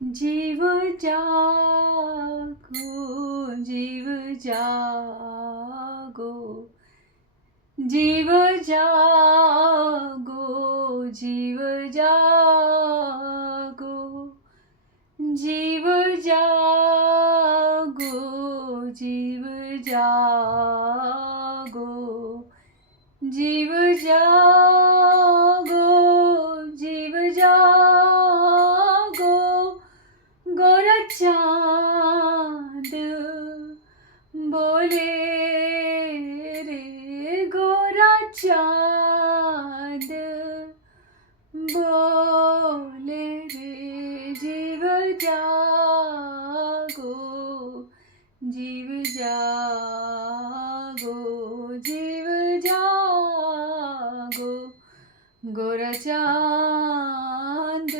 जीव जागो, जीव जागो, जीव जागो, जीव जागो, जीव जागो, जीव जागो, जीव जागो, जीव जागो, गोरा चांद बोले रे, गोरा चांद बोले रे, जीव जागो, जीव जागो, जीव जागो, गोरा चांद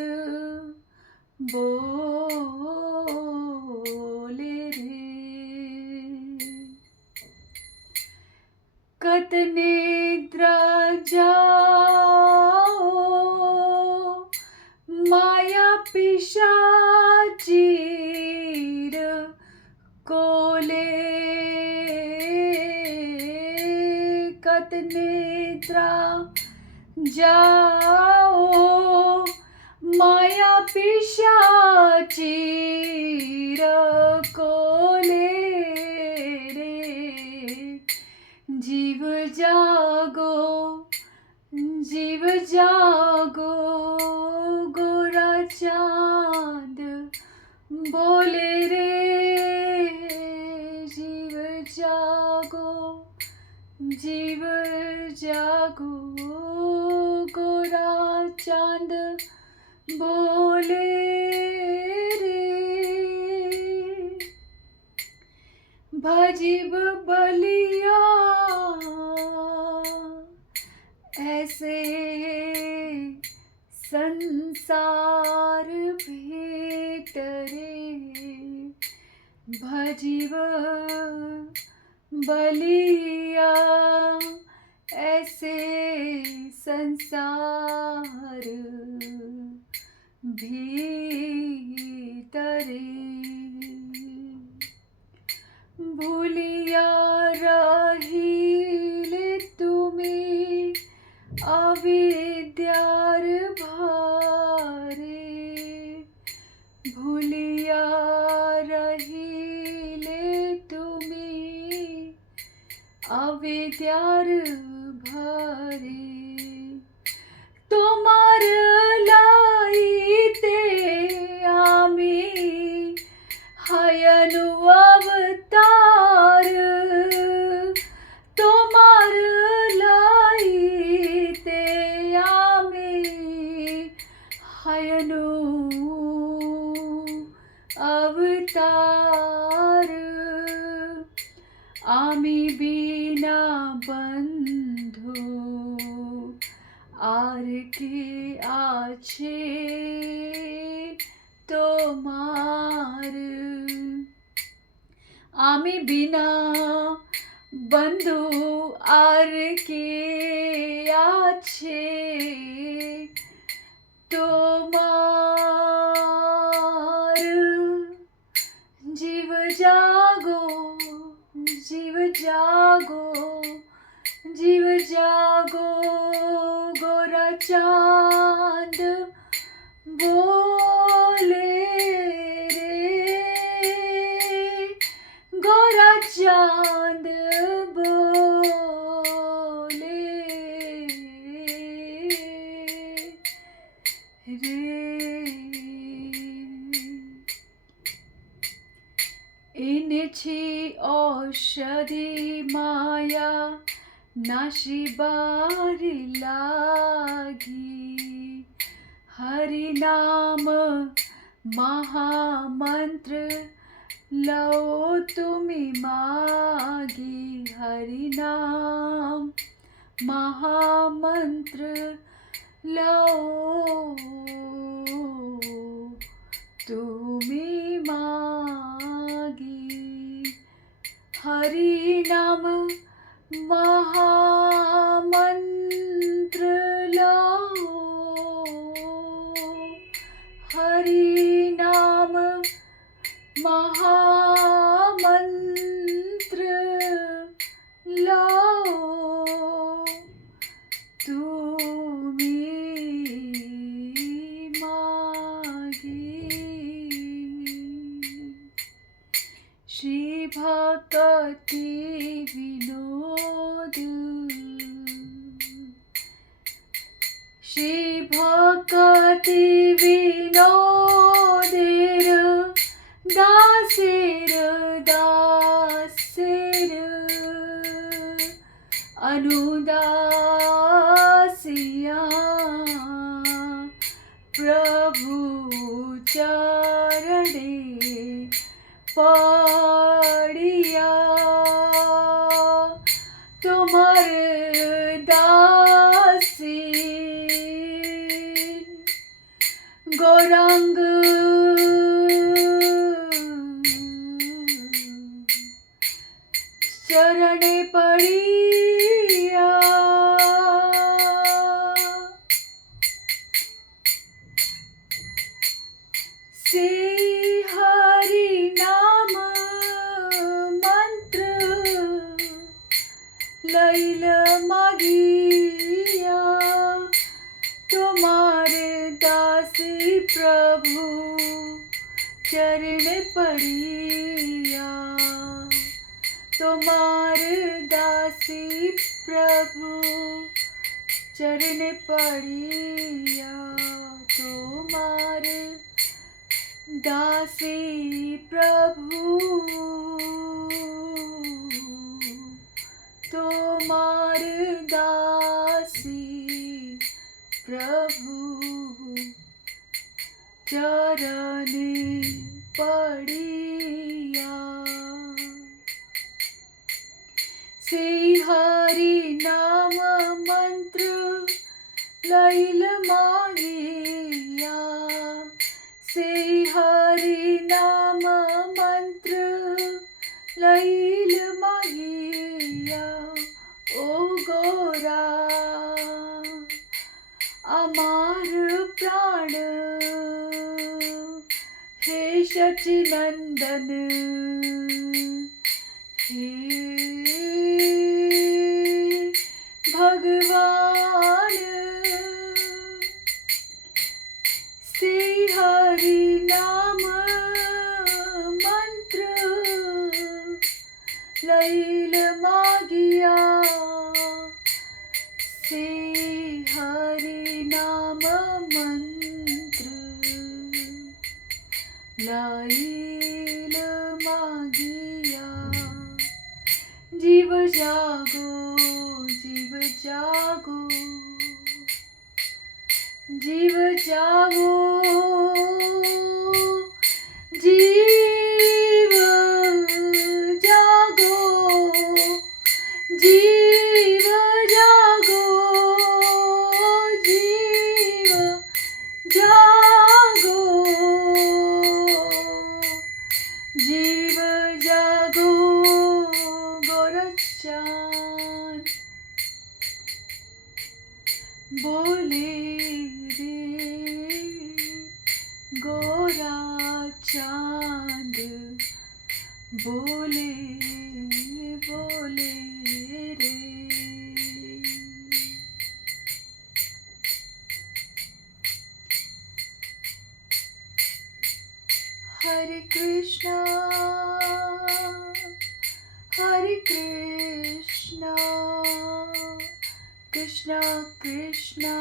बोले रे। कत निद्रा जाओ, माया पिशाचीर कोले, कत निद्रा जाओ, माया पिशाचीर कोले रे, जीव जागो, जीव जागो, गोरा चांद बोले रे, जीव जागो, जीव जागो, गोरा चांद बोले रे। भजिब बलिया ऐसे संसार भीतरे, भजिब बलिया ऐसे संसार भीतरे, भूलिया रहिले तुमी अविद्यार भारे, भूलिया रहिले तुमी अविद्यार भारे, तोमार लाईते आमी हयनु अवतार, तोमार लाईते आमी हयनु अवतार, आमी बिना बंधु आर के आछे तोमार, आमी बिना बंधु आर के आछे तोमार, जीव जागो, जीव जागो, जीव जागो, गोरा चांद बोले रे, गोरा चांद बोले रे। इनछी औषधि माया नाशी बारी लागी, हरि नाम महामंत्र लो तुमी मागी, हरि नाम महामंत्र लो तुमी मागी, हरि नाम महामंत्र लो, हरि नाम भक्ति विनोद श्री भक्ति विनोदेर दासेर दासेर अनुदासिया प्रभु चरणे पड़िया तुम्हार दासी गौरांग चरणे पड़िया से हरि नाम मंत्र लैल मागिया तुम्हारे दासी प्रभु चरण पड़िया तुम्हारे दासी प्रभु चरण पड़िया तुम्हारे दासी प्रभु तुम्हारे दासी प्रभु चरण पड़िया से हरि नाम मंत्र लैल मागिया से हरि नाम मंत्र लैल मागिया ओ गोरा अमार प्राण हे सचिनंदन हे भगवान से हरि नाम मंत्र लैल मागिया से हरि नाम मंत्र लैल मागिया जीव जागो जीव जागो जीव जागो जीव जागो जीव जागो जीव जागो जीव जागो गोरक्षान बोले रे गोरा चांद बोले बोले रे हरे कृष्णा कृष्णा कृष्णा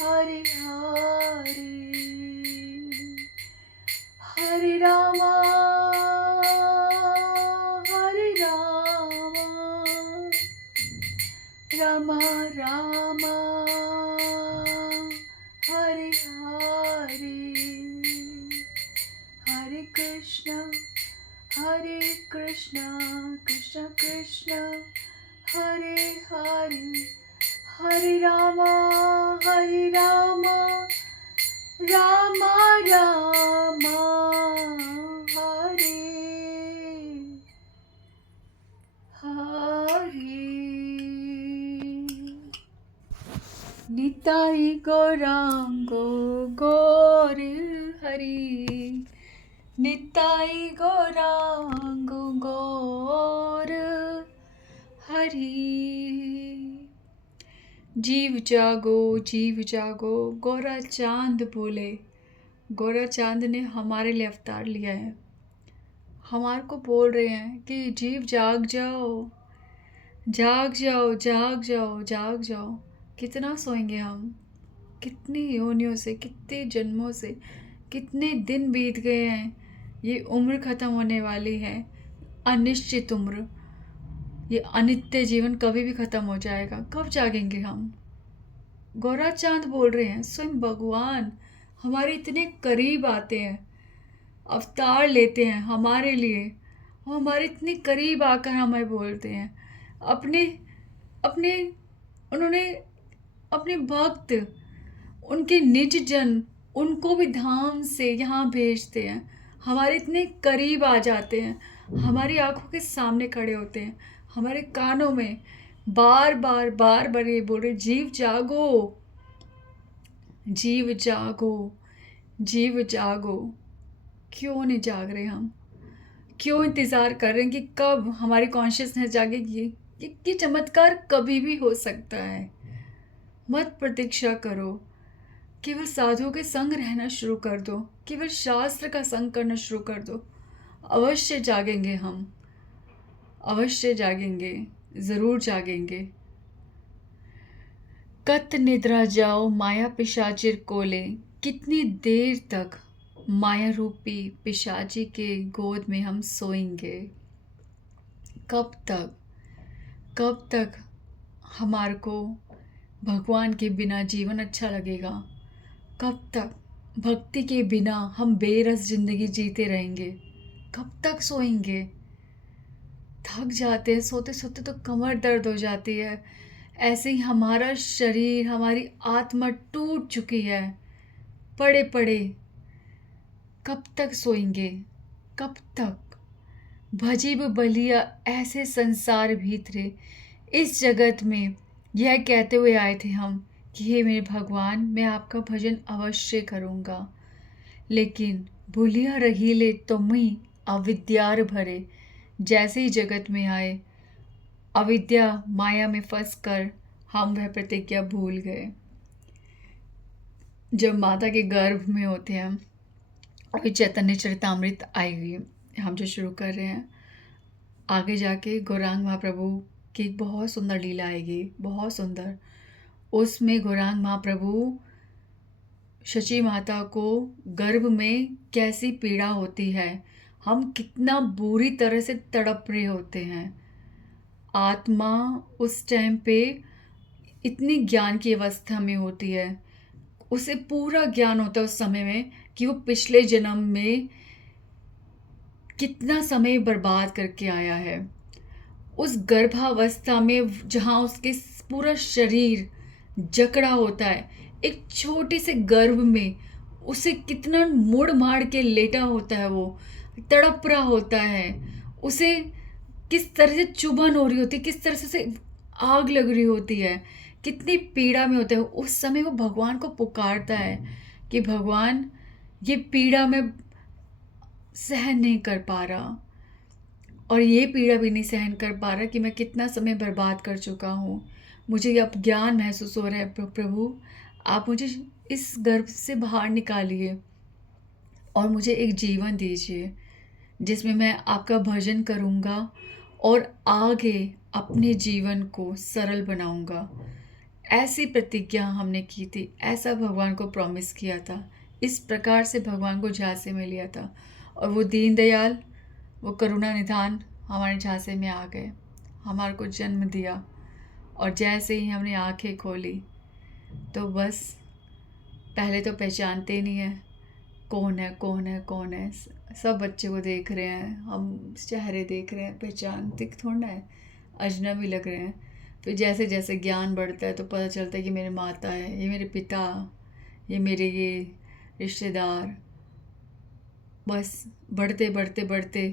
हरे हरे हरे रामा रामा रामा हरे हरे हरे कृष्णा कृष्ण कृष्ण हरे हरे हरे रामा राम राम हरे हरे निताई गौरांगो गौर हरि निताई गौरांगो गौर हरि जीव जागो गोरा चांद बोले। गोरा चांद ने हमारे लिए अवतार लिया है, हमारे को बोल रहे हैं कि जीव जाग जाओ, जाग जाओ, जाग जाओ, जाग जाओ। कितना सोएंगे हम? कितनी योनियों से, कितने जन्मों से, कितने दिन बीत गए हैं। ये उम्र ख़त्म होने वाली है, अनिश्चित उम्र। ये अनित्य जीवन कभी भी ख़त्म हो जाएगा। कब जागेंगे हम? गौरा चांद बोल रहे हैं, स्वयं भगवान हमारे इतने करीब आते हैं, अवतार लेते हैं हमारे लिए। वो हमारे इतने करीब आकर हमें बोलते हैं, अपने अपने उन्होंने अपने भक्त, उनके निज जन, उनको भी धाम से यहाँ भेजते हैं। हमारे इतने करीब आ जाते हैं, हमारी आंखों के सामने खड़े होते हैं, हमारे कानों में बार बार बार बार ये बोल रहे, जीव जागो, जीव जागो, जीव जागो। क्यों नहीं जाग रहे हम? क्यों इंतज़ार कर रहे हैं कि कब हमारी कॉन्शियसनेस जागेगी? ये चमत्कार कभी भी हो सकता है। मत प्रतीक्षा करो, केवल साधुओं के संग रहना शुरू कर दो, केवल शास्त्र का संग करना शुरू कर दो। अवश्य जागेंगे हम, अवश्य जागेंगे, ज़रूर जागेंगे। कत निद्रा जाओ माया पिशाचिर कोले, कितनी देर तक माया रूपी पिशाची के गोद में हम सोएंगे? कब तक, कब तक हमारे को भगवान के बिना जीवन अच्छा लगेगा? कब तक भक्ति के बिना हम बेरस जिंदगी जीते रहेंगे? कब तक सोएंगे? थक जाते हैं, सोते सोते तो कमर दर्द हो जाती है। ऐसे ही हमारा शरीर, हमारी आत्मा टूट चुकी है पड़े पड़े। कब तक सोएंगे? कब तक? भजीब बलिया ऐसे संसार भीतरे, इस जगत में यह कहते हुए आए थे हम कि हे मेरे भगवान, मैं आपका भजन अवश्य करूँगा। लेकिन भूलिया रहीले तुम्ही अविद्यार भरे, जैसे ही जगत में आए, अविद्या माया में फंस कर हम वह प्रतिज्ञा भूल गए। जब माता के गर्भ में होते हैं, अभी चैतन्य चरितामृत आई हुई है, हम जो शुरू कर रहे हैं, आगे जाके गौरांग महाप्रभु की एक बहुत सुंदर लीला आएगी, बहुत सुंदर। उसमें गौरांग महाप्रभु शची माता को गर्भ में कैसी पीड़ा होती है, हम कितना बुरी तरह से तड़प रहे होते हैं। आत्मा उस टाइम पे इतनी ज्ञान की अवस्था में होती है, उसे पूरा ज्ञान होता है उस समय में कि वो पिछले जन्म में कितना समय बर्बाद करके आया है। उस गर्भावस्था में जहाँ उसके पूरा शरीर जकड़ा होता है, एक छोटे से गर्भ में उसे कितना मुड़ माड़ के लेटा होता है, वो तड़प रहा होता है, उसे किस तरह से चुभन हो रही होती है, किस तरह से उसे आग लग रही होती है, कितनी पीड़ा में होता है। उस समय वो भगवान को पुकारता है कि भगवान, ये पीड़ा मैं सहन नहीं कर पा रहा, और ये पीड़ा भी नहीं सहन कर पा रहा कि मैं कितना समय बर्बाद कर चुका हूँ। मुझे अब ज्ञान महसूस हो रहा है, प्रभु आप मुझे इस गर्भ से बाहर निकालिए और मुझे एक जीवन दीजिए जिसमें मैं आपका भजन करूँगा और आगे अपने जीवन को सरल बनाऊँगा। ऐसी प्रतिज्ञा हमने की थी, ऐसा भगवान को प्रॉमिस किया था। इस प्रकार से भगवान को झांसे में लिया था, और वो दीनदयाल, वो करुणा निधान हमारे झांसे में आ गए, हमारे को जन्म दिया। और जैसे ही हमने आंखें खोली तो बस पहले तो पहचानते नहीं है कौन है, कौन है, कौन है। सब बच्चे को देख रहे हैं, हम चेहरे देख रहे हैं, पहचानते थोड़ा है, अजनबी लग रहे हैं। फिर जैसे जैसे ज्ञान बढ़ता है तो पता चलता है कि मेरे माता है, ये मेरे पिता, ये मेरे ये रिश्तेदार। बस बढ़ते बढ़ते बढ़ते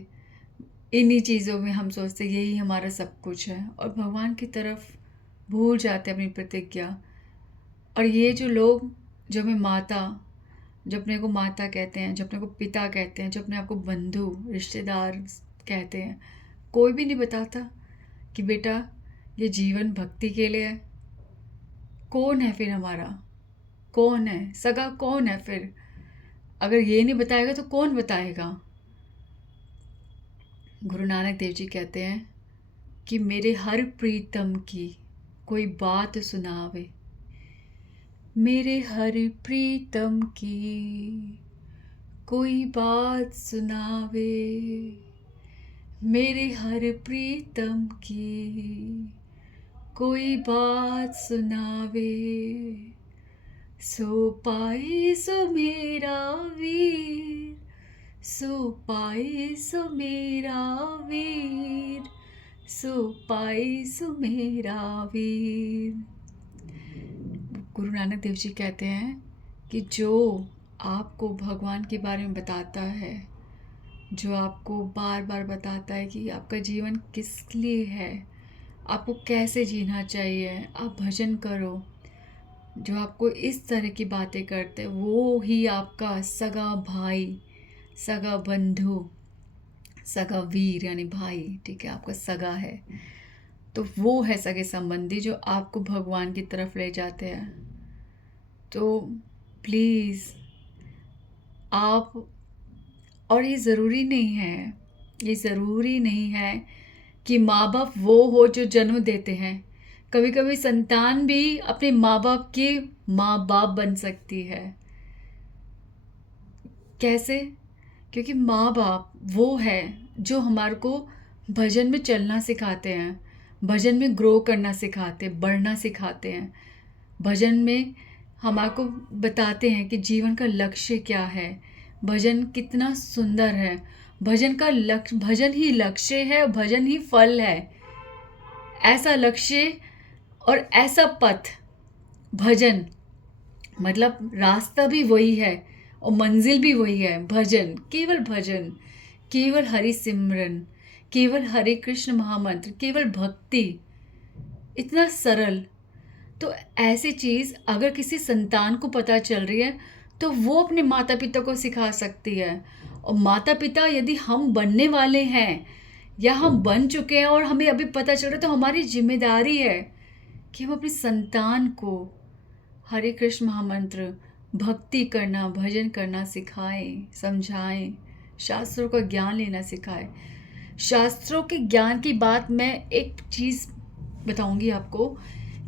इन्हीं चीज़ों में हम सोचते यही हमारा सब कुछ है, और भगवान की तरफ भूल जाते अपनी प्रतिज्ञा। और ये जो लोग, जो हमें माता, जो अपने को माता कहते हैं, जो अपने को पिता कहते हैं, जो अपने आप को बंधु रिश्तेदार कहते हैं, कोई भी नहीं बताता कि बेटा ये जीवन भक्ति के लिए है। कौन है फिर हमारा? कौन है सगा? कौन है फिर? अगर ये नहीं बताएगा तो कौन बताएगा? गुरु नानक देव जी कहते हैं कि मेरे हर प्रीतम की कोई बात सुनावे, मेरे हर प्रीतम की कोई बात सुनावे, मेरे हर प्रीतम की कोई बात सुनावे, सो पाए सो मेरा वीर, सो पाए सो मेरा वीर, सो पाए सो मेरा वीर। गुरु नानक देव जी कहते हैं कि जो आपको भगवान के बारे में बताता है, जो आपको बार बार बताता है कि आपका जीवन किस लिए है, आपको कैसे जीना चाहिए, आप भजन करो, जो आपको इस तरह की बातें करते हैं, वो ही आपका सगा भाई, सगा बंधु, सगा वीर यानी भाई, ठीक है, आपका सगा है। तो वो है सगे संबंधी जो आपको भगवान की तरफ ले जाते हैं। तो प्लीज़ आप, और ये ज़रूरी नहीं है, ये ज़रूरी नहीं है कि माँ बाप वो हो जो जन्म देते हैं। कभी कभी संतान भी अपने माँ बाप के माँ बाप बन सकती है। कैसे? क्योंकि माँ बाप वो है जो हमारे को भजन में चलना सिखाते हैं, भजन में ग्रो करना सिखाते हैं, बढ़ना सिखाते हैं, भजन में हमारे को बताते हैं कि जीवन का लक्ष्य क्या है, भजन कितना सुंदर है, भजन का लक्ष्य, भजन ही लक्ष्य है, भजन ही फल है। ऐसा लक्ष्य और ऐसा पथ, भजन मतलब रास्ता भी वही है और मंजिल भी वही है। भजन, केवल भजन, केवल हरि सिमरन, केवल हरे कृष्ण महामंत्र, केवल भक्ति, इतना सरल। तो ऐसी चीज़ अगर किसी संतान को पता चल रही है तो वो अपने माता पिता को सिखा सकती है। और माता पिता यदि हम बनने वाले हैं या हम बन चुके हैं और हमें अभी पता चल रहा है, तो हमारी जिम्मेदारी है कि हम अपनी संतान को हरे कृष्ण महामंत्र, भक्ति करना, भजन करना सिखाएं, समझाएं, शास्त्रों का ज्ञान लेना सिखाएं। शास्त्रों के ज्ञान की बात मैं एक चीज़ बताऊंगी आपको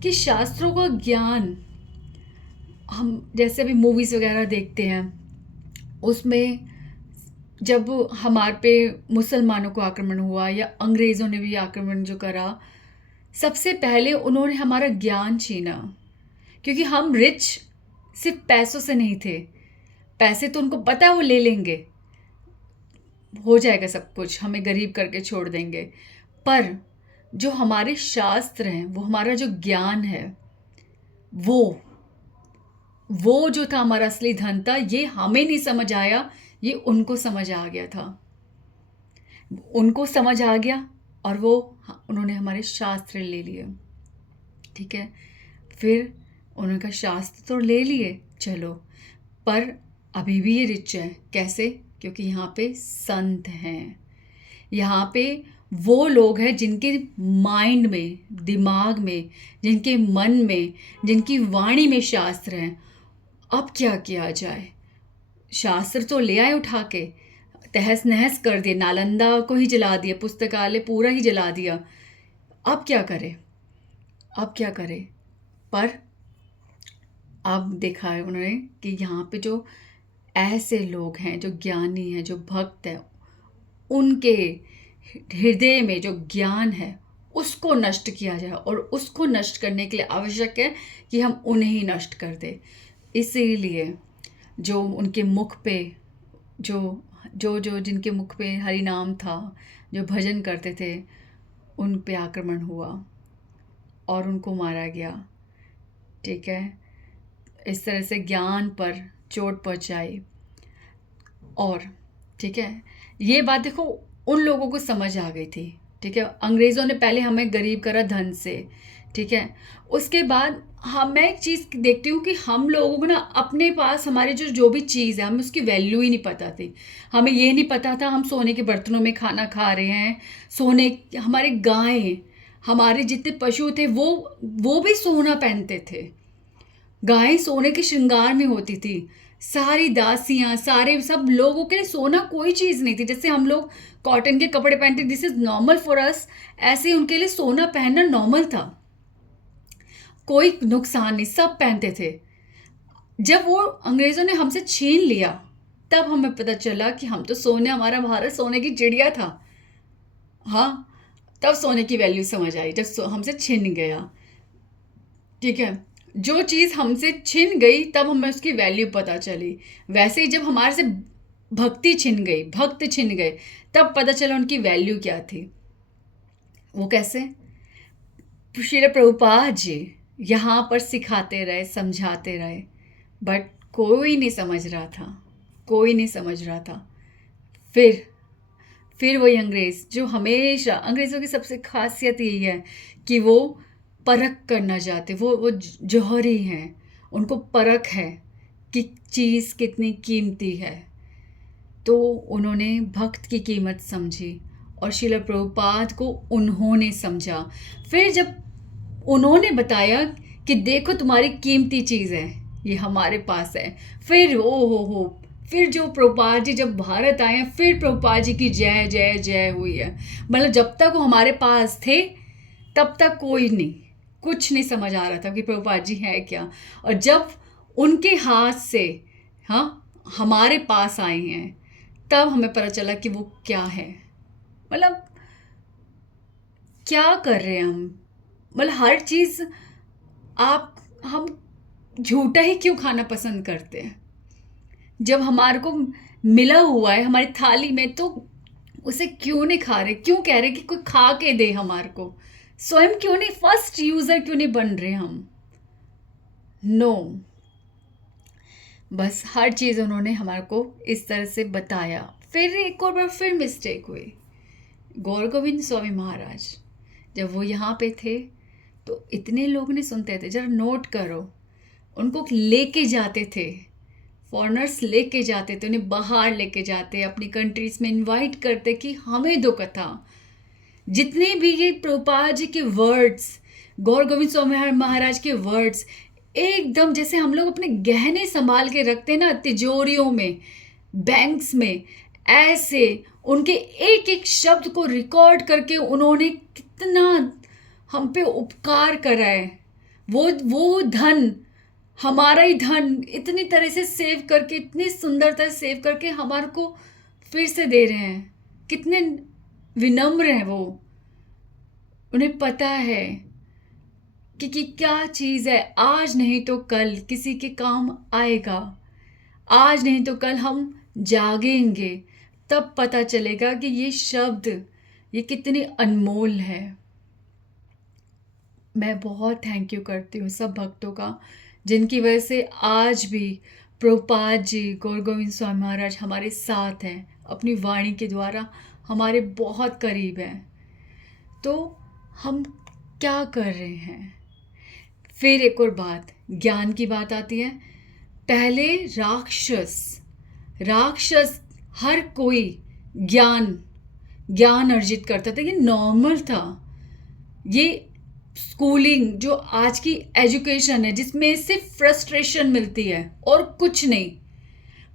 कि शास्त्रों का ज्ञान हम जैसे अभी मूवीज़ वगैरह देखते हैं, उसमें जब हमारे पे मुसलमानों को आक्रमण हुआ या अंग्रेज़ों ने भी आक्रमण जो करा, सबसे पहले उन्होंने हमारा ज्ञान छीना। क्योंकि हम रिच सिर्फ पैसों से नहीं थे, पैसे तो उनको पता है वो ले लेंगे, हो जाएगा सब कुछ, हमें गरीब करके छोड़ देंगे। पर जो हमारे शास्त्र हैं, वो हमारा जो ज्ञान है, वो जो था हमारा असली धन था, ये हमें नहीं समझ आया, ये उनको समझ आ गया था। उनको समझ आ गया और उन्होंने हमारे शास्त्र ले लिए, ठीक है। फिर उन्होंने कहा शास्त्र तो ले लिए, चलो, पर अभी भी ये रिच है। कैसे? क्योंकि यहाँ पे संत हैं, यहाँ पे वो लोग हैं जिनके माइंड में, दिमाग में, जिनके मन में, जिनकी वाणी में शास्त्र हैं। अब क्या किया जाए? शास्त्र तो ले आए उठा के, तहस नहस कर दिए, नालंदा को ही जला दिया, पुस्तकालय पूरा ही जला दिया। अब क्या करें? अब क्या करें? पर अब देखा है उन्होंने कि यहाँ पे जो ऐसे लोग हैं, जो ज्ञानी हैं, जो भक्त हैं, उनके हृदय में जो ज्ञान है उसको नष्ट किया जाए, और उसको नष्ट करने के लिए आवश्यक है कि हम उन्हें ही नष्ट कर दें। इसीलिए जो उनके मुख पे जो जिनके मुख पे हरि नाम था, जो भजन करते थे, उन पे आक्रमण हुआ और उनको मारा गया, ठीक है। इस तरह से ज्ञान पर चोट पहुंचाई। और ठीक है, ये बात देखो उन लोगों को समझ आ गई थी, ठीक है। अंग्रेज़ों ने पहले हमें गरीब करा धन से, ठीक है। उसके बाद मैं एक चीज़ देखती हूँ कि हम लोगों को ना अपने पास हमारी जो भी चीज़ है, हमें उसकी वैल्यू ही नहीं पता थी। हमें ये नहीं पता था हम सोने के बर्तनों में खाना खा रहे हैं, हमारे गाय, हमारे जितने पशु थे वो भी सोना पहनते थे। गाय सोने के श्रृंगार में होती थी, सारी दासियां, सारे सब लोगों के लिए सोना कोई चीज़ नहीं थी। जैसे हम लोग कॉटन के कपड़े पहनते, this is normal for us, ऐसे उनके लिए सोना पहनना नॉर्मल था, कोई नुकसान नहीं, सब पहनते थे। जब वो अंग्रेज़ों ने हमसे छीन लिया, तब हमें पता चला कि हम तो सोने, हमारा भारत सोने की चिड़िया था। हाँ, तब सोने की वैल्यू समझ आई जब हमसे छिन गया। ठीक है, जो चीज़ हमसे छिन गई तब हमें उसकी वैल्यू पता चली। वैसे ही जब हमारे से भक्ति छिन गई, भक्त छिन गए, तब पता चला उनकी वैल्यू क्या थी। वो कैसे? श्रील प्रभुपाद जी यहाँ पर सिखाते रहे, समझाते रहे, बट कोई नहीं समझ रहा था, कोई नहीं समझ रहा था। फिर वही अंग्रेज़, जो हमेशा, अंग्रेज़ों की सबसे खासियत यही है कि वो परख करना चाहते, वो जौहरी हैं, उनको परख है कि चीज़ कितनी कीमती है। तो उन्होंने भक्त की कीमत समझी और श्रील प्रभुपाद को उन्होंने समझा। फिर जब उन्होंने बताया कि देखो तुम्हारी कीमती चीज़ है, ये हमारे पास है, फिर ओ हो, फिर जो प्रभुपाद जी जब भारत आए हैं, फिर प्रभुपाद जी की जय जय जय हुई है। मतलब जब तक वो हमारे पास थे तब तक कोई नहीं, कुछ नहीं समझ आ रहा था कि प्रभुपाद जी है क्या। और जब उनके हाथ से, हाँ, हमारे पास आए हैं, तब हमें पता चला कि वो क्या है। मतलब क्या कर रहे हैं हम, मतलब हर चीज़ हम झूठा ही क्यों खाना पसंद करते हैं? जब हमारे को मिला हुआ है हमारी थाली में, तो उसे क्यों नहीं खा रहे? क्यों कह रहे कि कोई खा के दे हमारे को? स्वयं क्यों नहीं फर्स्ट यूजर क्यों नहीं बन रहे हम? नो, बस हर चीज़ उन्होंने हमारे को इस तरह से बताया। फिर एक और बार फिर मिस्टेक हुई। गौर गोविंद स्वामी महाराज जब वो यहाँ पे थे तो इतने लोग नहीं सुनते थे, जरा नोट करो, उनको लेके जाते थे, फॉरेनर्स लेके जाते थे, उन्हें बाहर लेके जाते, अपनी कंट्रीज में इनवाइट करते कि हमें दो कथा। जितने भी ये प्रभुपाद जी के वर्ड्स, गौर गोविंद स्वामी महाराज के वर्ड्स, एकदम जैसे हम लोग अपने गहने संभाल के रखते ना तिजोरियों में, बैंक्स में, ऐसे उनके एक एक शब्द को रिकॉर्ड करके उन्होंने कितना हम पे उपकार करा है। वो धन, हमारा ही धन, इतनी तरह से सेव करके, इतनी सुंदरता से सेव करके हमारे को फिर से दे रहे हैं। कितने विनम्र हैं वो, उन्हें पता है कि क्या चीज़ है, आज नहीं तो कल किसी के काम आएगा, आज नहीं तो कल हम जागेंगे, तब पता चलेगा कि ये शब्द ये कितनी अनमोल है। मैं बहुत थैंक यू करती हूँ सब भक्तों का, जिनकी वजह से आज भी प्रभुपाद जी, गौर गोविंद स्वामी महाराज हमारे साथ हैं, अपनी वाणी के द्वारा हमारे बहुत करीब हैं। तो हम क्या कर रहे हैं? फिर एक और बात, ज्ञान की बात आती है। पहले राक्षस हर कोई ज्ञान अर्जित करता था, ये नॉर्मल था। ये स्कूलिंग जो आज की एजुकेशन है, जिसमें सिर्फ फ्रस्ट्रेशन मिलती है और कुछ नहीं।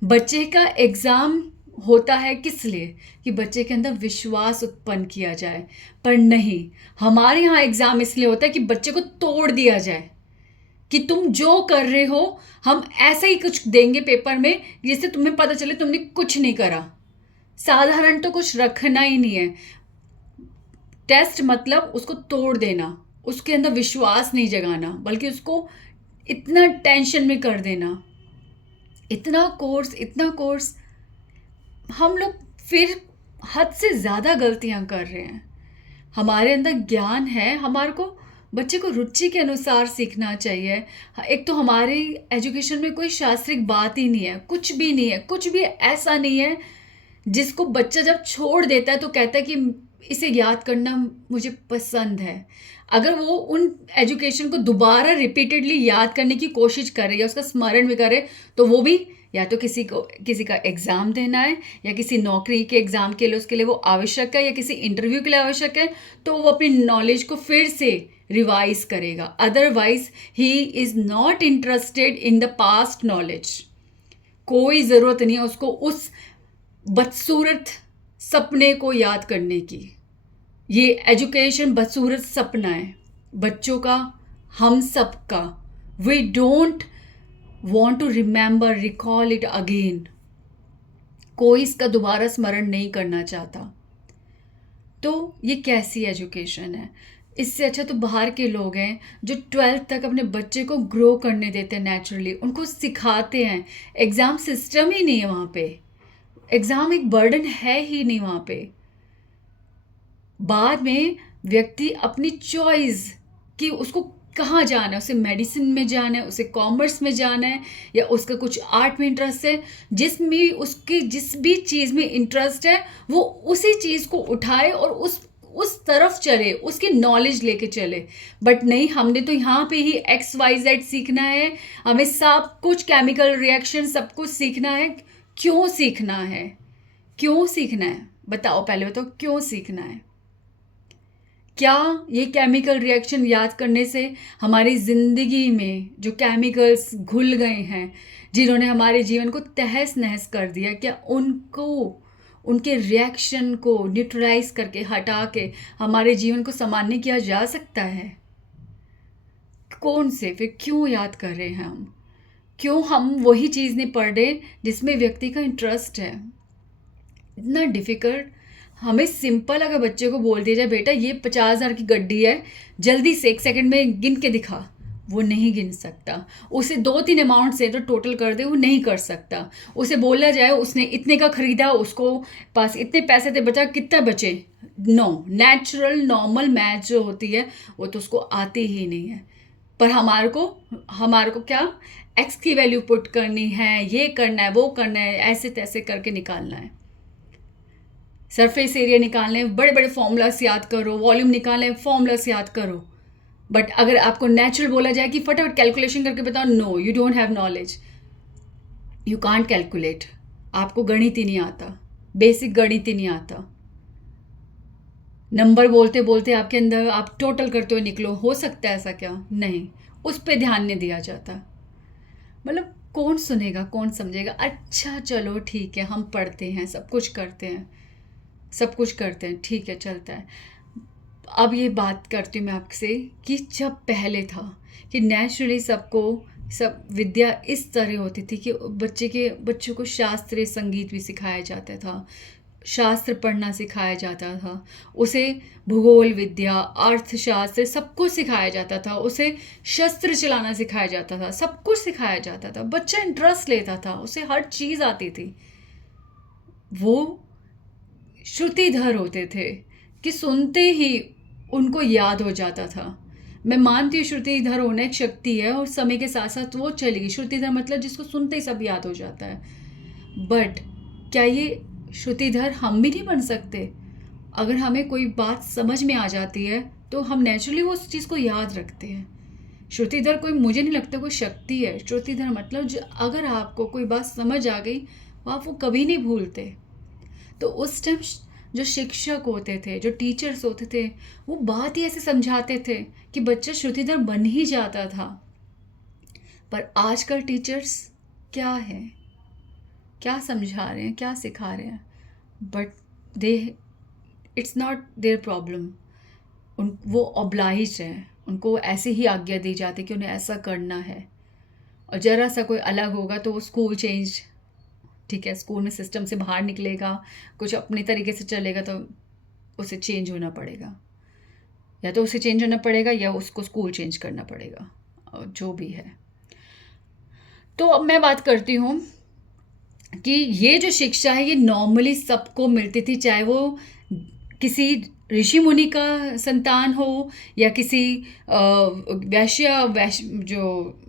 बच्चे का एग्ज़ाम होता है किस लिए? कि बच्चे के अंदर विश्वास उत्पन्न किया जाए, पर नहीं, हमारे यहाँ एग्ज़ाम इसलिए होता है कि बच्चे को तोड़ दिया जाए कि तुम जो कर रहे हो हम ऐसा ही कुछ देंगे पेपर में जिससे तुम्हें पता चले तुमने कुछ नहीं करा। साधारण तो कुछ रखना ही नहीं है। टेस्ट मतलब उसको तोड़ देना, उसके अंदर विश्वास नहीं जगाना, बल्कि उसको इतना टेंशन में कर देना। इतना कोर्स हम लोग फिर हद से ज़्यादा गलतियां कर रहे हैं। हमारे अंदर ज्ञान है, हमारे को बच्चे को रुचि के अनुसार सीखना चाहिए। एक तो हमारी एजुकेशन में कोई शास्त्रिक बात ही नहीं है, कुछ भी नहीं है, कुछ भी ऐसा नहीं है जिसको बच्चा जब छोड़ देता है तो कहता है कि इसे याद करना मुझे पसंद है। अगर वो उन एजुकेशन को दोबारा रिपीटेडली याद करने की कोशिश करे या उसका स्मरण भी करे, तो वो भी या तो किसी का एग्ज़ाम देना है, या किसी नौकरी के एग्ज़ाम के लिए उसके लिए वो आवश्यक है, या किसी इंटरव्यू के लिए आवश्यक है, तो वो अपनी नॉलेज को फिर से रिवाइज करेगा। Otherwise he is not interested in the past knowledge. कोई ज़रूरत नहीं है उसको उस बदसूरत सपने को याद करने की। ये एजुकेशन बदसूरत सपना है बच्चों का, हम सब का। We don't want to remember, recall it again. कोई इसका दोबारा स्मरण नहीं करना चाहता। तो ये कैसी एजुकेशन है? इससे अच्छा तो बाहर के लोग हैं जो 12th तक अपने बच्चे को ग्रो करने देते हैं नेचुरली, उनको सिखाते हैं। एग्ज़ाम सिस्टम ही नहीं है वहाँ पे, एग्ज़ाम एक बर्डन है ही नहीं वहाँ पे। बाद में व्यक्ति अपनी चॉइस कि उसको कहाँ जाना है, उसे मेडिसिन में जाना है, उसे कॉमर्स में जाना है, या उसका कुछ आर्ट में इंटरेस्ट है, जिसमें उसकी जिस भी चीज़ में इंटरेस्ट है वो उसी चीज़ को उठाए और उस तरफ चले, उसकी नॉलेज लेके चले। बट नहीं, हमने तो यहाँ पे ही XYZ सीखना है, हमें सब कुछ केमिकल रिएक्शन सब कुछ सीखना है। क्यों सीखना है? क्यों सीखना है? बताओ, पहले बताओ क्यों सीखना है? क्या ये केमिकल रिएक्शन याद करने से हमारी ज़िंदगी में जो केमिकल्स घुल गए हैं, जिन्होंने हमारे जीवन को तहस नहस कर दिया, क्या उनको, उनके रिएक्शन को न्यूट्रलाइज करके हटा के हमारे जीवन को सामान्य किया जा सकता है? कौन से? फिर क्यों याद कर रहे हैं हम? क्यों हम वही चीज़ नहीं पढ़ रहे जिसमें व्यक्ति का इंटरेस्ट है? इतना डिफ़िकल्ट। हमें सिंपल अगर बच्चे को बोल दिया जाए, बेटा ये 50,000 की गड्डी है, जल्दी से 1 सेकंड में गिन के दिखा, वो नहीं गिन सकता। उसे 2-3 अमाउंट से तो टोटल कर दे, वो नहीं कर सकता। उसे बोला जाए उसने इतने का खरीदा, उसको पास इतने पैसे थे, बचा कितना बचे? नो, नेचुरल नॉर्मल मैथ जो होती है वो तो उसको आती ही नहीं है। पर हमारे को क्या, एक्स की वैल्यू पुट करनी है, ये करना है, वो करना है, ऐसे तैसे करके निकालना है। सरफेस एरिया निकालने बड़े बड़े फॉर्मूलास याद करो, वॉल्यूम निकालने फॉर्मूलास याद करो। बट अगर आपको नेचुरल बोला जाए कि फटाफट कैलकुलेशन करके बताओ, no, you don't have knowledge, you can't calculate. आपको गणित ही नहीं आता, बेसिक गणित ही नहीं आता। नंबर बोलते बोलते आपके अंदर आप टोटल करते हुए निकलो, हो सकता है ऐसा? क्या नहीं, उस पर ध्यान नहीं दिया जाता। मतलब कौन सुनेगा, कौन समझेगा? अच्छा चलो ठीक है, हम पढ़ते हैं, सब कुछ करते हैं, सब कुछ करते हैं, ठीक है, चलता है। अब ये बात करती हूँ मैं आपसे कि जब पहले था कि नेचुरली सबको सब विद्या इस तरह होती थी कि बच्चों को शास्त्रीय संगीत भी सिखाया जाता था, शास्त्र पढ़ना सिखाया जाता था, उसे भूगोल विद्या, अर्थशास्त्र सब कुछ सिखाया जाता था, उसे शस्त्र चलाना सिखाया जाता था, सब कुछ सिखाया जाता था। बच्चा इंटरेस्ट लेता था, उसे हर चीज़ आती थी। वो श्रुतिधर होते थे कि सुनते ही उनको याद हो जाता था। मैं मानती हूँ श्रुतिधर होना एक शक्ति है और समय के साथ साथ वो चलेगी। श्रुतिधर मतलब जिसको सुनते ही सब याद हो जाता है। बट क्या ये श्रुतिधर हम भी नहीं बन सकते? अगर हमें कोई बात समझ में आ जाती है तो हम नेचुरली वो उस चीज़ को याद रखते हैं। श्रुतिधर कोई, मुझे नहीं लगता कोई शक्ति है। श्रुतिधर मतलब अगर आपको कोई बात समझ आ गई, आप वो कभी नहीं भूलते। तो उस टाइम जो शिक्षक होते थे, जो टीचर्स होते थे, वो बात ही ऐसे समझाते थे कि बच्चा श्रुतिधर बन ही जाता था। पर आजकल टीचर्स क्या है, क्या समझा रहे हैं, क्या सिखा रहे हैं? But they, it's not their problem. वो ऑब्लाइज हैं, उनको ऐसे ही आज्ञा दी जाती कि उन्हें ऐसा करना है। और ज़रा सा कोई अलग होगा तो वो स्कूल चेंज, ठीक है, स्कूल में सिस्टम से बाहर निकलेगा, कुछ अपने तरीके से चलेगा तो उसे चेंज होना पड़ेगा, या तो उसे चेंज होना पड़ेगा या उसको स्कूल चेंज करना पड़ेगा, और जो भी है। तो अब मैं बात करती हूँ कि ये जो शिक्षा है ये नॉर्मली सबको मिलती थी, चाहे वो किसी ऋषि मुनि का संतान हो या किसी वैश्य जो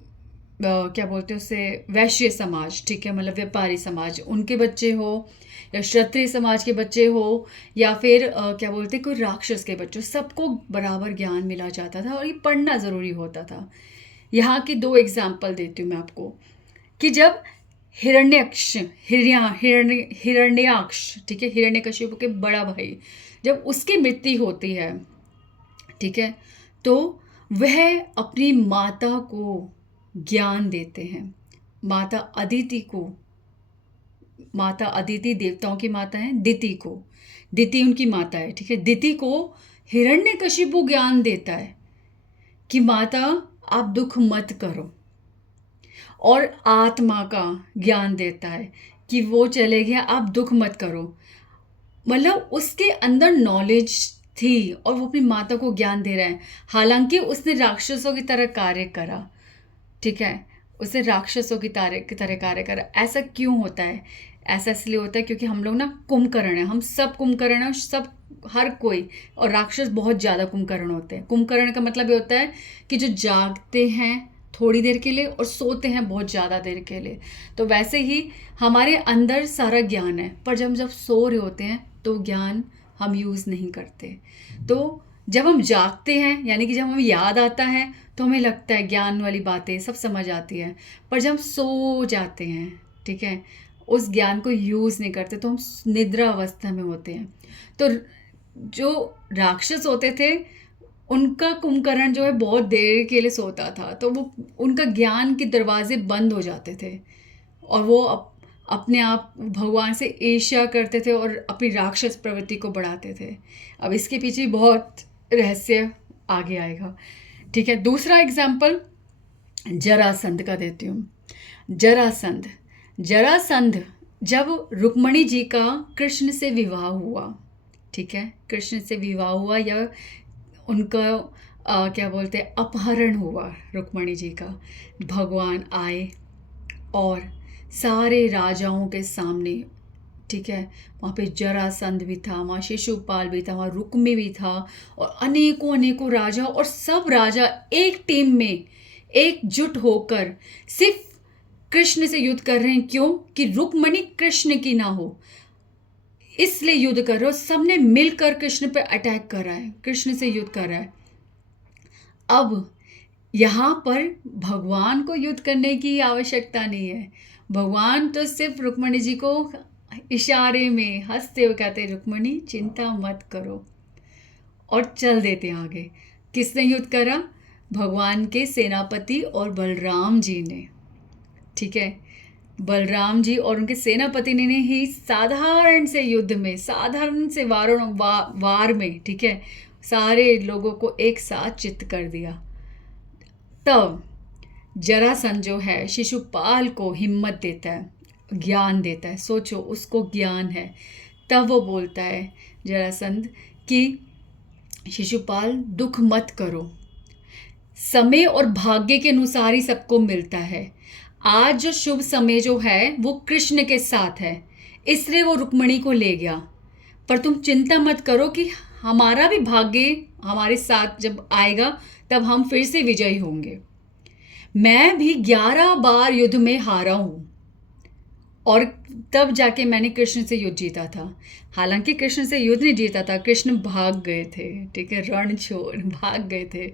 क्या बोलते हैं उसे, वैश्य समाज, ठीक है, मतलब व्यापारी समाज, उनके बच्चे हो, या क्षत्रिय समाज के बच्चे हो, या फिर क्या बोलते हैं कोई राक्षस के बच्चे, सबको बराबर ज्ञान मिला जाता था और ये पढ़ना ज़रूरी होता था। यहाँ की 2 एग्जाम्पल देती हूँ मैं आपको कि जब हिरण्याक्ष, ठीक है, हिरण्यकशिपु के बड़ा भाई, जब उसकी मृत्यु होती है, ठीक है, तो वह अपनी माता को ज्ञान देते हैं, माता अदिति को माता अदिति देवताओं की माता है, दिति उनकी माता है, ठीक है। दिति को हिरण्यकशिपु ज्ञान देता है कि माता आप दुख मत करो, और आत्मा का ज्ञान देता है कि वो चले गया, आप दुख मत करो। मतलब उसके अंदर नॉलेज थी और वो अपनी माता को ज्ञान दे रहा है। हालांकि उसने राक्षसों की तरह कार्य करा, ठीक है, उसने राक्षसों की तरह कार्य करा। ऐसा क्यों होता है? ऐसा इसलिए होता है क्योंकि हम लोग ना कुंभकर्ण हैं, हम सब कुंभकर्ण हैं, सब हर कोई, और राक्षस बहुत ज़्यादा कुंभकर्ण होते हैं। कुंभकर्ण का मतलब ये होता है कि जो जागते हैं थोड़ी देर के लिए और सोते हैं बहुत ज़्यादा देर के लिए। तो वैसे ही हमारे अंदर सारा ज्ञान है, पर जब सो रहे होते हैं तो ज्ञान हम यूज़ नहीं करते। तो जब हम जागते हैं, यानी कि जब हमें याद आता है तो हमें लगता है ज्ञान वाली बातें सब समझ आती है, पर जब हम सो जाते हैं, ठीक है, उस ज्ञान को यूज़ नहीं करते, तो हम निद्रा अवस्था में होते हैं। तो जो राक्षस होते थे उनका कुंभकर्ण जो है बहुत देर के लिए सोता था, तो वो उनका ज्ञान के दरवाजे बंद हो जाते थे और वो अपने आप भगवान से ईर्ष्या करते थे और अपनी राक्षस प्रवृत्ति को बढ़ाते थे। अब इसके पीछे बहुत रहस्य आगे आएगा, ठीक है। दूसरा एग्जाम्पल जरासंध का देती हूँ। जरासंध जब रुक्मणी जी का कृष्ण से विवाह हुआ, ठीक है, कृष्ण से विवाह हुआ या उनका क्या बोलते हैं अपहरण हुआ रुक्मणी जी का, भगवान आए और सारे राजाओं के सामने, ठीक है, वहाँ पे जरासंध भी था, वहाँ शिशुपाल भी था, वहाँ रुक्मी भी था, और अनेकों राजा, और सब राजा एक टीम में एकजुट होकर सिर्फ कृष्ण से युद्ध कर रहे हैं। क्यों? कि रुक्मणी कृष्ण की ना हो, इसलिए युद्ध कर रहे हो। सबने मिलकर कृष्ण पे अटैक कर रहा है, कृष्ण से युद्ध कर रहा है। अब यहाँ पर भगवान को युद्ध करने की आवश्यकता नहीं है। भगवान तो सिर्फ रुक्मणी जी को इशारे में हंसते हुए कहते, रुक्मणी चिंता मत करो, और चल देते आगे। किसने युद्ध करा? भगवान के सेनापति और बलराम जी ने, ठीक है। बलराम जी और उनके सेनापति ने ही साधारण से युद्ध में, साधारण से वार में, ठीक है, सारे लोगों को एक साथ चित्त कर दिया। तब जरासंध जो है शिशुपाल को हिम्मत देता है, ज्ञान देता है। सोचो, उसको ज्ञान है। तब वो बोलता है जरासंध कि शिशुपाल दुख मत करो, समय और भाग्य के अनुसार ही सबको मिलता है। आज जो शुभ समय जो है वो कृष्ण के साथ है, इसलिए वो रुक्मणी को ले गया। पर तुम चिंता मत करो कि हमारा भी भाग्य हमारे साथ जब आएगा तब हम फिर से विजयी होंगे। मैं भी 11 बार युद्ध में हारा हूँ, और तब जाके मैंने कृष्ण से युद्ध जीता था। हालांकि कृष्ण से युद्ध नहीं जीता था, कृष्ण भाग गए थे, ठीक है, रण छोड़ भाग गए थे।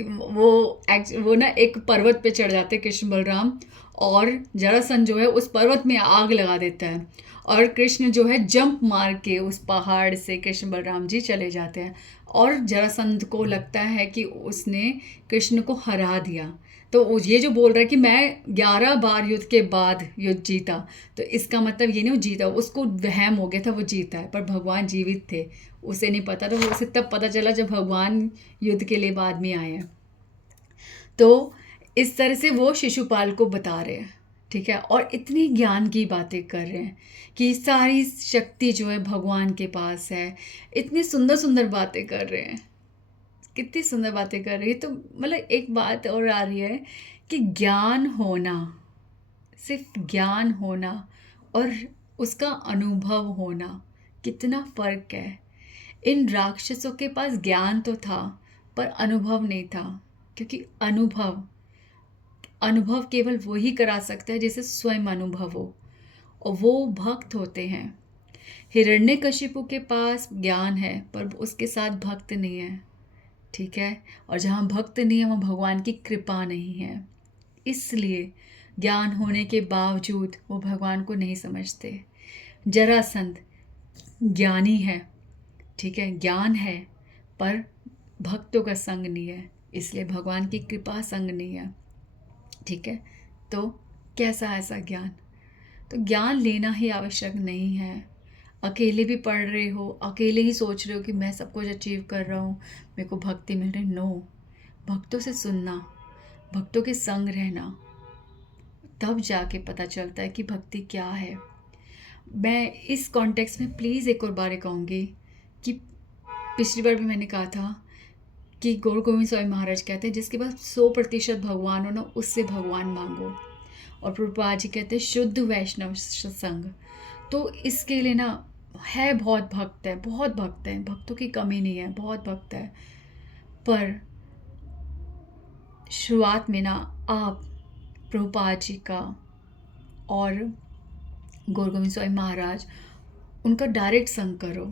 वो ना एक पर्वत पे चढ़ जाते कृष्ण बलराम, और जरासंध जो है उस पर्वत में आग लगा देता है, और कृष्ण जो है जंप मार के उस पहाड़ से कृष्ण बलराम जी चले जाते हैं, और जरासंध को लगता है कि उसने कृष्ण को हरा दिया। तो ये जो बोल रहा है कि मैं 11 बार युद्ध के बाद युद्ध जीता, तो इसका मतलब ये नहीं वो जीता, उसको वहम हो गया था वो जीता है, पर भगवान जीवित थे, उसे नहीं पता था। वो उसे तब पता चला जब भगवान युद्ध के लिए बाद में आए हैं। तो इस तरह से वो शिशुपाल को बता रहे हैं, ठीक है, और इतनी ज्ञान की बातें कर रहे हैं कि सारी शक्ति जो है भगवान के पास है। इतनी सुंदर सुंदर बातें कर रहे हैं, कितनी सुंदर बातें कर रही है। तो मतलब एक बात और आ रही है कि ज्ञान होना, सिर्फ ज्ञान होना और उसका अनुभव होना, कितना फ़र्क है। इन राक्षसों के पास ज्ञान तो था पर अनुभव नहीं था, क्योंकि अनुभव केवल वही करा सकता है जिसे स्वयं अनुभव हो, और वो भक्त होते हैं। हिरण्यकशिपु के पास ज्ञान है पर उसके साथ भक्त नहीं है, ठीक है, और जहाँ भक्त नहीं है वहाँ भगवान की कृपा नहीं है। इसलिए ज्ञान होने के बावजूद वो भगवान को नहीं समझते। जरासंध ज्ञानी है, ठीक है, ज्ञान है पर भक्तों का संग नहीं है, इसलिए भगवान की कृपा संग नहीं है, ठीक है। तो कैसा ऐसा ज्ञान? तो ज्ञान लेना ही आवश्यक नहीं है। अकेले भी पढ़ रहे हो, अकेले ही सोच रहे हो कि मैं सब कुछ अचीव कर रहा हूँ, मेरे को भक्ति मिल रही, नो। भक्तों से सुनना, भक्तों के संग रहना, तब जाके पता चलता है कि भक्ति क्या है। मैं इस कॉन्टेक्स्ट में प्लीज़ एक और बार कहूँगी कि पिछली बार भी मैंने कहा था कि गौर गोविंद स्वामी महाराज कहते हैं जिसके पास 100% भगवान हो ना, उससे भगवान मांगो। और प्रभुपाद जी कहते हैं शुद्ध वैष्णव संग। तो इसके लिए ना है, बहुत भक्त है, बहुत भक्त है, भक्तों की कमी नहीं है, बहुत भक्त है। पर शुरुआत में ना आप प्रभुपाद जी का और गौर गोविंद स्वामी महाराज, उनका डायरेक्ट संग करो।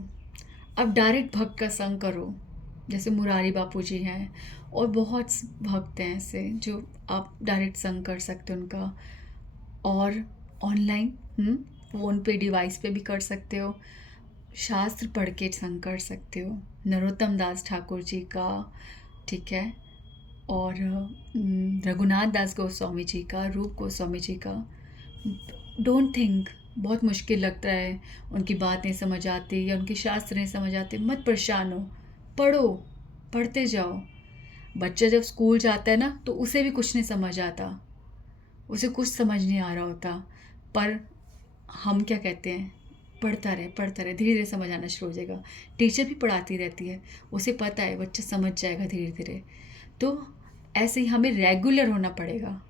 अब डायरेक्ट भक्त का संग करो, जैसे मुरारी बापू जी हैं और बहुत भक्त हैं ऐसे जो आप डायरेक्ट संग कर सकते हो उनका। और ऑनलाइन फ़ोन पे, डिवाइस पे भी कर सकते हो, शास्त्र पढ़ के संग कर सकते हो, नरोत्तम दास ठाकुर जी का, ठीक है, और रघुनाथ दास गोस्वामी जी का, रूप गोस्वामी जी का। डोंट थिंक बहुत मुश्किल लगता है, उनकी बात नहीं समझ आती या उनके शास्त्र नहीं समझ आते, मत परेशान हो, पढ़ो, पढ़ते जाओ। बच्चा जब स्कूल जाता है ना तो उसे भी कुछ नहीं समझ आता, उसे कुछ समझ नहीं आ रहा होता, पर हम क्या कहते हैं, पढ़ता रहे, धीरे धीरे समझ आना शुरू हो जाएगा। टीचर भी पढ़ाती रहती है, उसे पता है बच्चा समझ जाएगा धीरे धीरे। तो ऐसे ही हमें रेगुलर होना पड़ेगा।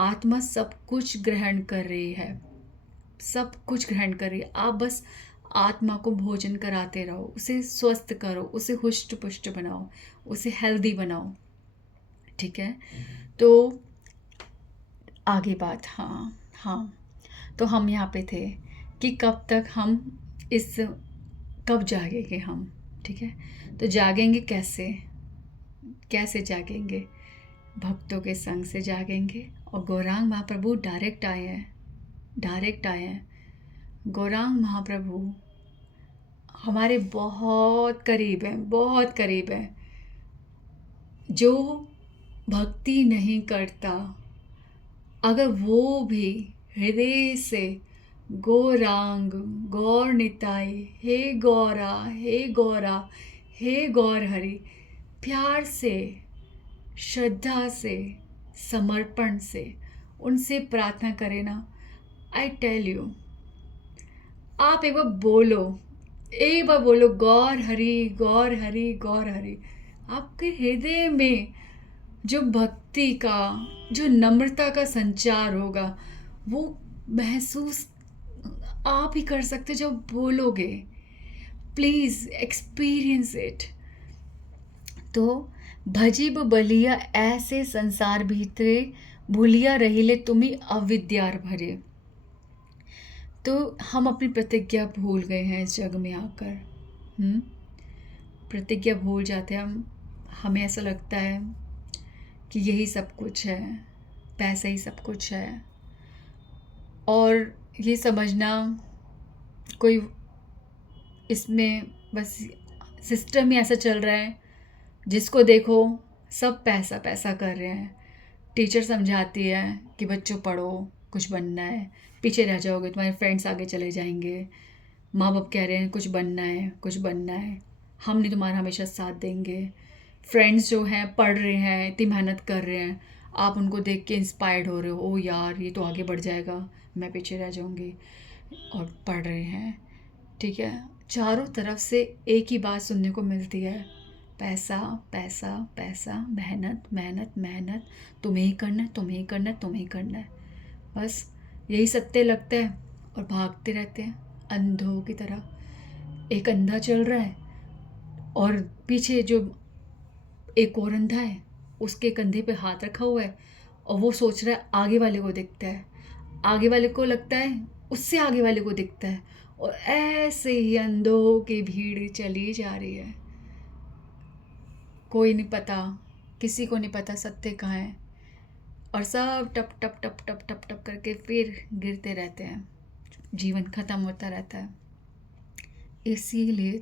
आत्मा सब कुछ ग्रहण कर रही है, सब कुछ ग्रहण कर रही है। आप बस आत्मा को भोजन कराते रहो, उसे स्वस्थ करो, उसे हुष्ट पुष्ट बनाओ, उसे हेल्दी बनाओ, ठीक है। तो आगे बात, हाँ, तो हम यहाँ पे थे कि कब तक हम कब जागेंगे हम, ठीक है। तो जागेंगे कैसे जागेंगे? भक्तों के संग से जागेंगे। और गौरांग महाप्रभु डायरेक्ट आए हैं। गौरांग महाप्रभु हमारे बहुत करीब हैं। जो भक्ति नहीं करता, अगर वो भी हृदय से गौरांग, गौर निताई, हे गौरा, हे गौर हरि, प्यार से, श्रद्धा से, समर्पण से उनसे प्रार्थना करें ना, आई टेल यू, आप एक बार बोलो गौर हरि, आपके हृदय में जो भक्ति का, जो नम्रता का संचार होगा, वो महसूस आप ही कर सकते जब बोलोगे। Please experience it. तो भजीब बलिया ऐसे संसार भीतरे, भूलिया रहिले तुम्ही अविद्यार भरे। तो हम अपनी प्रतिज्ञा भूल गए हैं इस जग में आकर। प्रतिज्ञा भूल जाते हैं हम। हमें ऐसा लगता है कि यही सब कुछ है, पैसा ही सब कुछ है, और ये समझना कोई, इसमें बस सिस्टम ही ऐसा चल रहा है, जिसको देखो सब पैसा पैसा कर रहे हैं। टीचर समझाती है कि बच्चों पढ़ो, कुछ बनना है, पीछे रह जाओगे, तुम्हारे फ्रेंड्स आगे चले जाएंगे। माँ बाप कह रहे हैं कुछ बनना है, हम नहीं तुम्हारा हमेशा साथ देंगे। फ्रेंड्स जो हैं पढ़ रहे हैं, इतनी मेहनत कर रहे हैं, आप उनको देख के इंस्पायर्ड हो रहे हो, ओ यार ये तो आगे बढ़ जाएगा, मैं पीछे रह जाऊंगी, और पढ़ रहे हैं, ठीक है। चारों तरफ से एक ही बात सुनने को मिलती है, पैसा पैसा पैसा, मेहनत, तुम्हें ही करना है। बस यही सत्य लगता है और भागते रहते हैं अंधों की तरह। एक अंधा चल रहा है और पीछे जो एक और अंधा है, उसके कंधे पे हाथ रखा हुआ है, और वो सोच रहा है आगे वाले को दिखता है, आगे वाले को लगता है उससे आगे वाले को दिखता है, और ऐसे ही अंधों की भीड़ चली जा रही है। कोई नहीं पता, किसी को नहीं पता सत्य कहाँ है, और सब टप टप टप टप टप टप करके फिर गिरते रहते हैं, जीवन ख़त्म होता रहता है। इसीलिए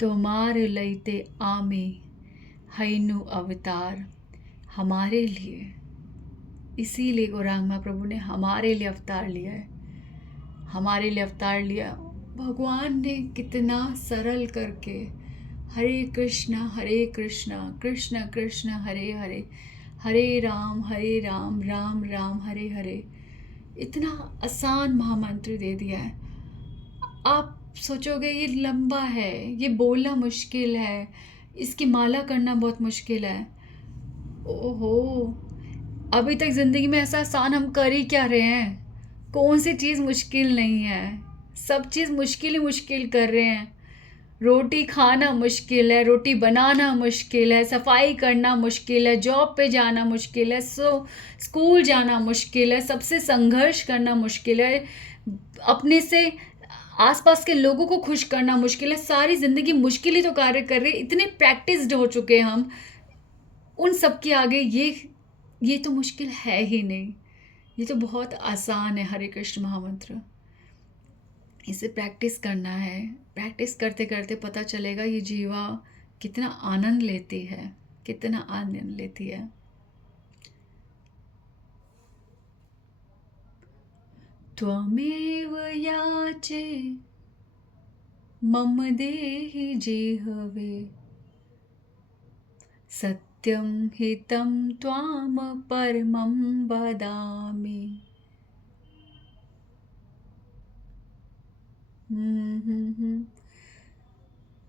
तो मार लईते आमे हैनु अवतार, हमारे लिए इसीलिए गौरांग महाप्रभु ने हमारे लिए अवतार लिया है, हमारे लिए अवतार लिया। भगवान ने कितना सरल करके हरे कृष्णा कृष्ण कृष्ण हरे हरे, हरे राम राम राम हरे हरे, इतना आसान महामंत्र दे दिया है। आप सोचोगे ये लंबा है, ये बोलना मुश्किल है, इसकी माला करना बहुत मुश्किल है। ओहो, अभी तक ज़िंदगी में ऐसा आसान हम कर ही क्या रहे हैं? कौन सी चीज़ मुश्किल नहीं है? सब चीज़ मुश्किल ही मुश्किल कर रहे हैं। रोटी खाना मुश्किल है, रोटी बनाना मुश्किल है, सफाई करना मुश्किल है, जॉब पे जाना मुश्किल है, स्कूल जाना मुश्किल है, सबसे संघर्ष करना मुश्किल है, अपने से आसपास के लोगों को खुश करना मुश्किल है। सारी ज़िंदगी मुश्किल ही तो कार्य कर रहे, इतने प्रैक्टिस्ड हो चुके हैं हम, उन सब के आगे ये तो मुश्किल है ही नहीं, ये तो बहुत आसान है। हरे कृष्ण महामंत्र, इसे प्रैक्टिस करना है। प्रैक्टिस करते करते पता चलेगा ये जीवा कितना आनंद लेती है, कितना आनंद लेती है। त्वमेव याचे मम देहि जिह्वे, सत्यं हितं त्वां परमं वदामि।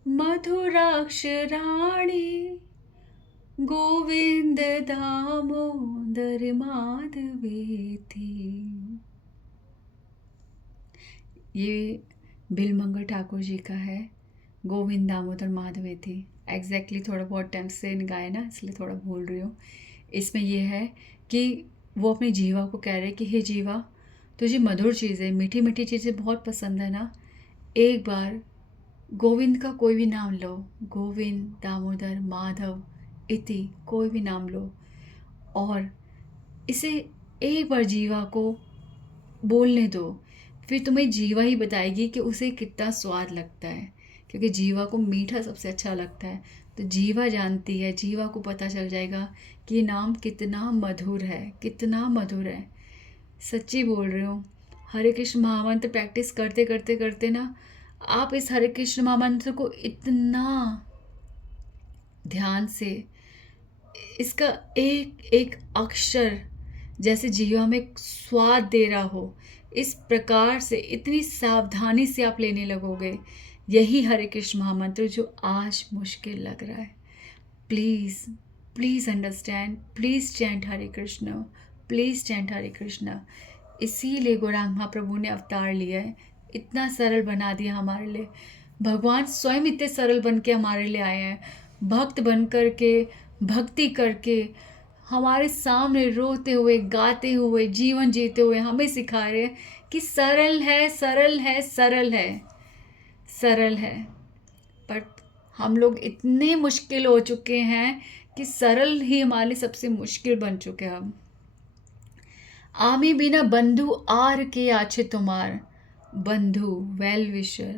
मधुराक्षराणि गोविंद दामोदर माधवेति। ये बिलमंगल ठाकुर जी का है, गोविंद दामोदर माधवेति। एग्जैक्टली थोड़ा बहुत टाइम से गाया ना, इसलिए थोड़ा भूल रही हूँ। इसमें ये है कि वो अपनी जीवा को कह रहे कि हे जीवा, तुझे मधुर चीज़ें, मीठी मीठी चीज़ें बहुत पसंद है ना, एक बार गोविंद का कोई भी नाम लो, गोविंद दामोदर माधव इति कोई भी नाम लो, और इसे एक बार जीवा को बोलने दो, फिर तुम्हें जीवा ही बताएगी कि उसे कितना स्वाद लगता है, क्योंकि जीवा को मीठा सबसे अच्छा लगता है। तो जीवा जानती है, जीवा को पता चल जाएगा कि ये नाम कितना मधुर है, कितना मधुर है। सच्ची बोल रही हूँ। हरे कृष्ण महामंत्र प्रैक्टिस करते करते करते ना, आप इस हरे कृष्ण महामंत्र को इतना ध्यान से, इसका एक एक अक्षर जैसे जीवा में स्वाद दे रहा हो, इस प्रकार से इतनी सावधानी से आप लेने लगोगे। यही हरे कृष्ण महामंत्र जो आज मुश्किल लग रहा है। Please please understand, please chant Hare Krishna, please chant Hare Krishna. इसीलिए गौरांग महाप्रभु ने अवतार लिया है, इतना सरल बना दिया हमारे लिए। भगवान स्वयं इतने सरल बन के हमारे लिए आए हैं, भक्त बन कर के, भक्ति करके हमारे सामने रोते हुए, गाते हुए, जीवन जीते हुए हमें सिखा रहे हैं कि सरल है, सरल है, सरल है, सरल है। पर हम लोग इतने मुश्किल हो चुके हैं कि सरल ही हमारे लिए सबसे मुश्किल बन चुके हैं। अब आमी बिना बंधु आर के आछे तुम्हार, बंधु वेल विशर।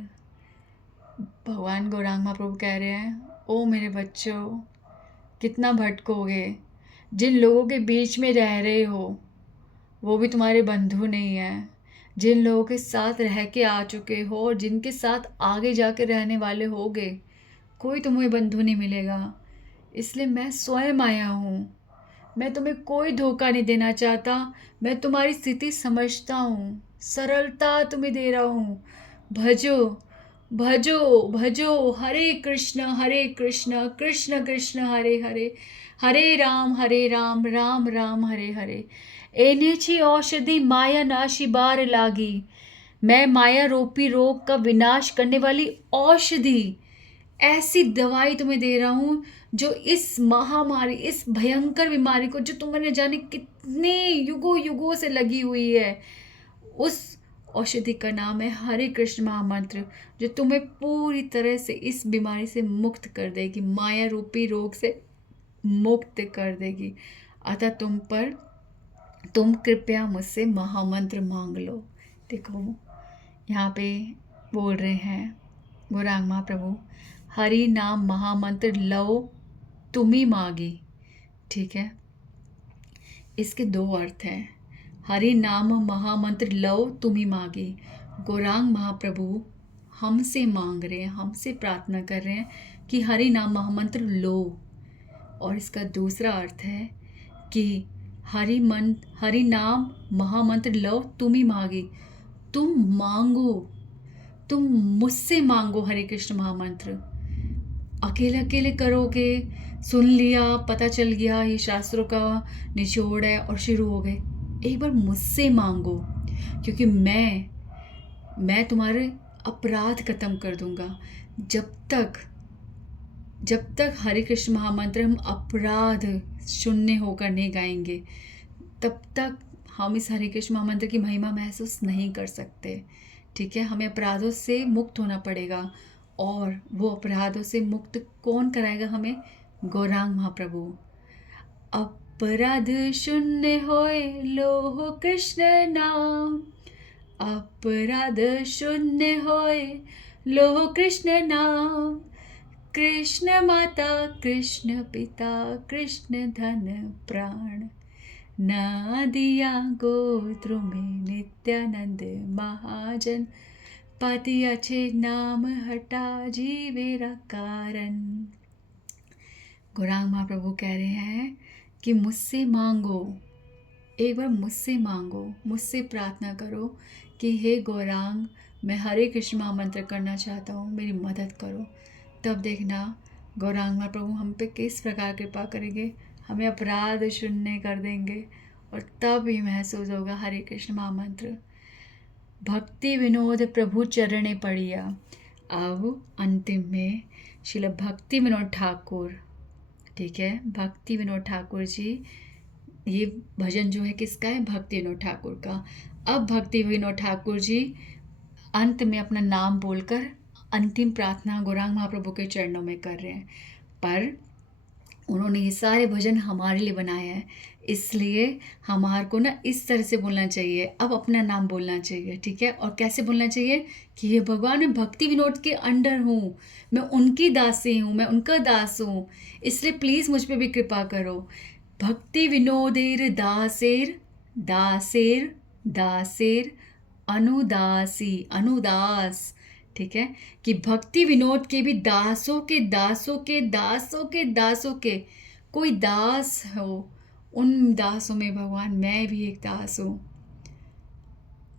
भगवान गौरांग महाप्रभु कह रहे हैं, ओ मेरे बच्चों, कितना भटकोगे, जिन लोगों के बीच में रह रहे हो वो भी तुम्हारे बंधु नहीं हैं। जिन लोगों के साथ रह के आ चुके हो और जिनके साथ आगे जाके रहने वाले होगे, कोई तुम्हें बंधु नहीं मिलेगा। इसलिए मैं स्वयं आया हूँ, मैं तुम्हें कोई धोखा नहीं देना चाहता, मैं तुम्हारी स्थिति समझता हूँ, सरलता तुम्हें दे रहा हूँ। भजो भजो भजो हरे कृष्ण कृष्ण कृष्ण हरे हरे, हरे राम राम राम हरे हरे। एने छी औषधि माया नाशी बार लागी, मैं माया रूपी रोग का विनाश करने वाली औषधि, ऐसी दवाई तुम्हें दे रहा हूँ जो इस महामारी, इस भयंकर बीमारी को, जो तुमने जाने कितने युगों युगों से लगी हुई है, उस औषधि का नाम है हरे कृष्ण महामंत्र, जो तुम्हें पूरी तरह से इस बीमारी से मुक्त कर देगी, माया रूपी रोग से मुक्त कर देगी। अतः तुम कृपया मुझसे महामंत्र मांग लो। देखो यहाँ पे बोल रहे हैं गौरांग महाप्रभु, हरि नाम महामंत्र लो तुम्ही मांगी। ठीक है, इसके दो अर्थ हैं। हरि नाम महामंत्र लो तुम ही मांगी। गौरांग महाप्रभु हमसे मांग रहे हैं, हमसे प्रार्थना कर रहे हैं कि हरि नाम महामंत्र लो। और इसका दूसरा अर्थ है कि हरि नाम महामंत्र लो तुम ही मांगी। तुम मांगो, तुम मुझसे मांगो हरे कृष्ण महामंत्र। अकेले अकेले करोगे, सुन लिया, पता चल गया ये शास्त्रों का निचोड़ है और शुरू हो गए। एक बार मुझसे मांगो, क्योंकि मैं तुम्हारे अपराध खत्म कर दूंगा। जब तक हरे कृष्ण महामंत्र हम अपराध शून्य होकर नहीं गाएंगे, तब तक हम इस हरे कृष्ण महामंत्र की महिमा महसूस नहीं कर सकते। ठीक है, हमें अपराधों से मुक्त होना पड़ेगा। और वो अपराधों से मुक्त कौन कराएगा हमें? गौरांग महाप्रभु। अपराध शून्य होए लो कृष्ण नाम, अपराध शून्य होए लो कृष्ण नाम। कृष्ण माता कृष्ण पिता कृष्ण धन प्राण, ना दिया गोत्र में नित्यानंद महाजन। पाती अच्छे नाम हटा जीवेरा कारण। गौरांग महाप्रभु कह रहे हैं कि मुझसे मांगो, एक बार मुझसे मांगो, मुझसे प्रार्थना करो कि हे गौरांग, मैं हरे कृष्ण महामंत्र करना चाहता हूँ, मेरी मदद करो। तब देखना गौरांग महाप्रभु हम पे किस प्रकार कृपा करेंगे, हमें अपराध शून्य कर देंगे और तब ही महसूस होगा हरे कृष्ण महामंत्र। भक्ति विनोद प्रभु चरणे पड़िया। अब अंतिम में श्रील भक्ति विनोद ठाकुर, ठीक है, भक्ति विनोद ठाकुर जी, ये भजन जो है किसका है? भक्ति विनोद ठाकुर का। अब भक्ति विनोद ठाकुर जी अंत में अपना नाम बोलकर अंतिम प्रार्थना गौरांग महाप्रभु के चरणों में कर रहे हैं। पर उन्होंने ये सारे भजन हमारे लिए बनाए हैं, इसलिए हमारे को ना इस तरह से बोलना चाहिए। अब अपना नाम बोलना चाहिए, ठीक है। और कैसे बोलना चाहिए कि हे भगवान, मैं भक्ति विनोद के अंडर हूँ, मैं उनकी दासी हूँ, मैं उनका दास हूँ, इसलिए प्लीज़ मुझ पे भी कृपा करो। भक्ति विनोदेर दासेर दासेर दासेर अनुदासी अनुदास, ठीक है, कि भक्ति विनोद के भी दासों के दासों के दासों के दासों के कोई दास हो, उन दासों में भगवान मैं भी एक दास हूँ,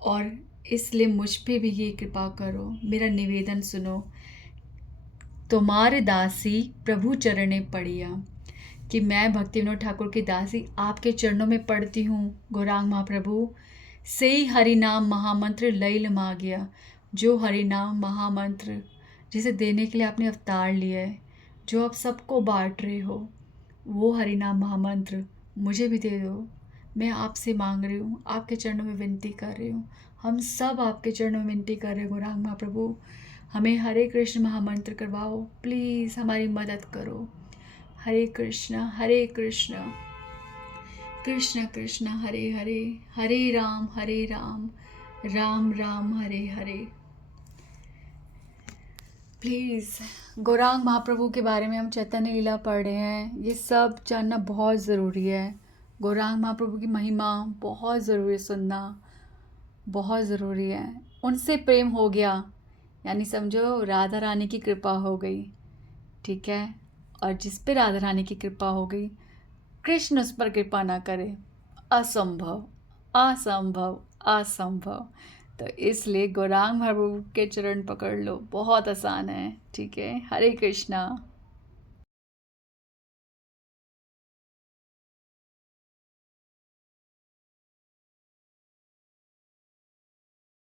और इसलिए मुझ पे भी ये कृपा करो, मेरा निवेदन सुनो। तुम्हारे दासी प्रभु चरणे पड़िया, कि मैं भक्ति विनोद ठाकुर की दासी आपके चरणों में पढ़ती हूँ। गौरांग महाप्रभु से ही हरि नाम महामंत्र लैल मागिया, जो हरि नाम महामंत्र जिसे देने के लिए आपने अवतार लिया है, जो आप सबको बांट रहे हो, वो हरि नाम महामंत्र मुझे भी दे दो। मैं आपसे मांग रही हूँ, आपके चरणों में विनती कर रही हूँ, हम सब आपके चरणों में विनती कर रहे हैं। गौरांग महाप्रभु, हमें हरे कृष्ण महामंत्र करवाओ, प्लीज़ हमारी मदद करो। हरे कृष्ण कृष्ण कृष्ण हरे हरे, हरे राम राम राम हरे हरे। प्लीज़ गौरांग महाप्रभु के बारे में हम चैतन्य लीला पढ़ रहे हैं, ये सब जानना बहुत ज़रूरी है। गौरांग महाप्रभु की महिमा बहुत ज़रूरी है, सुनना बहुत ज़रूरी है। उनसे प्रेम हो गया यानी समझो राधा रानी की कृपा हो गई, ठीक है। और जिस पे राधा रानी की कृपा हो गई, कृष्ण उस पर कृपा ना करे, असंभव असंभव असंभव। तो इसलिए गौरांग महाप्रभु के चरण पकड़ लो, बहुत आसान है, ठीक है। हरे कृष्णा।